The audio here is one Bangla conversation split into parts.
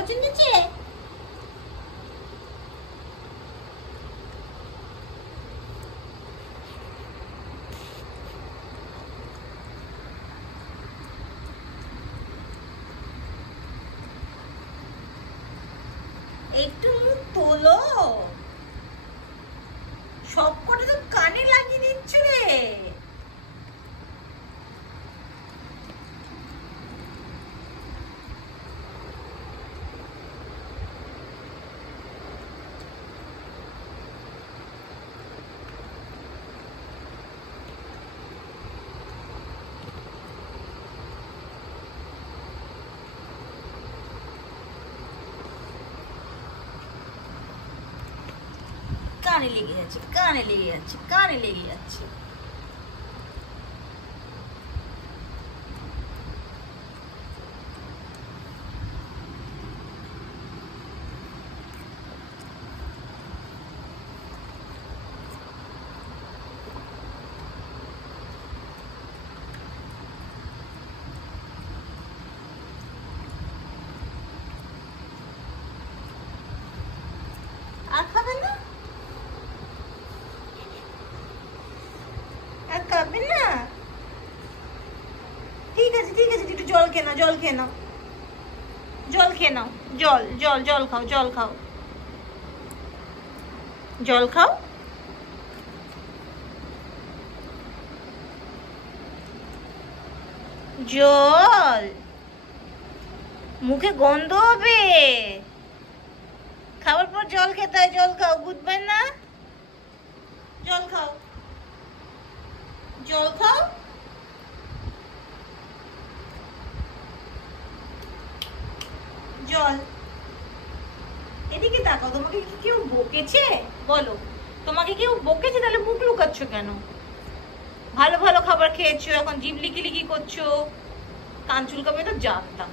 পছন্দ হচ্ছে? একটু মুখ তোলো, সব কটা তো কানে লাগিয়ে দিচ্ছ রে। কানে লেগে যাচ্ছে, কানে লেগে যাচ্ছে, কানে লেগে যাচ্ছে। আর খাবে না? আর খাবে না? ঠিক আছে ঠিক আছে, একটু জল খেয়ে নাও, জল খেয়ে নাও, জল খেয়ে নাও, জল জল জল খাও, জল খাও, জল খাও। জল মুখে গন্ধ হবে, খাবার পর জল খেতে হয়, জল খাও, বুঝবে না? জল খাও, জল খাও। জল, এদিকে তাকাও। তোমাকে কি কেউ বকেছে? বলো, তোমাকে কেউ বকেছে? তাহলে মুখ লুকাচ্ছ কেন? ভালো ভালো খাবার খেয়েছো, এখন জিভ লিকি লিকি করছো, কান চুলকাবে তো জানতাম।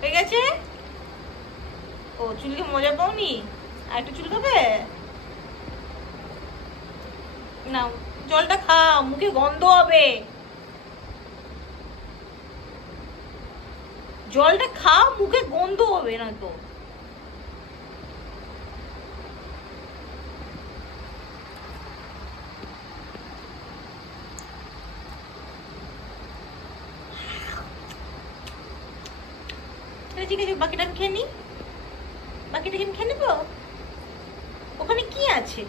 হয়ে গেছে? ও চুলকে মজা পাওনি? আর একটু চুলকাবে? নাও জলটা খাও, মুখে গন্ধ হবে। জলটা খাও, মুখে গন্ধ হবে না তো। ঠিক আছে, বাকিটা আমি খেয়ে নিই। বাকিটা কি আমি খেয়ে নেবো? ওখানে কি আছে?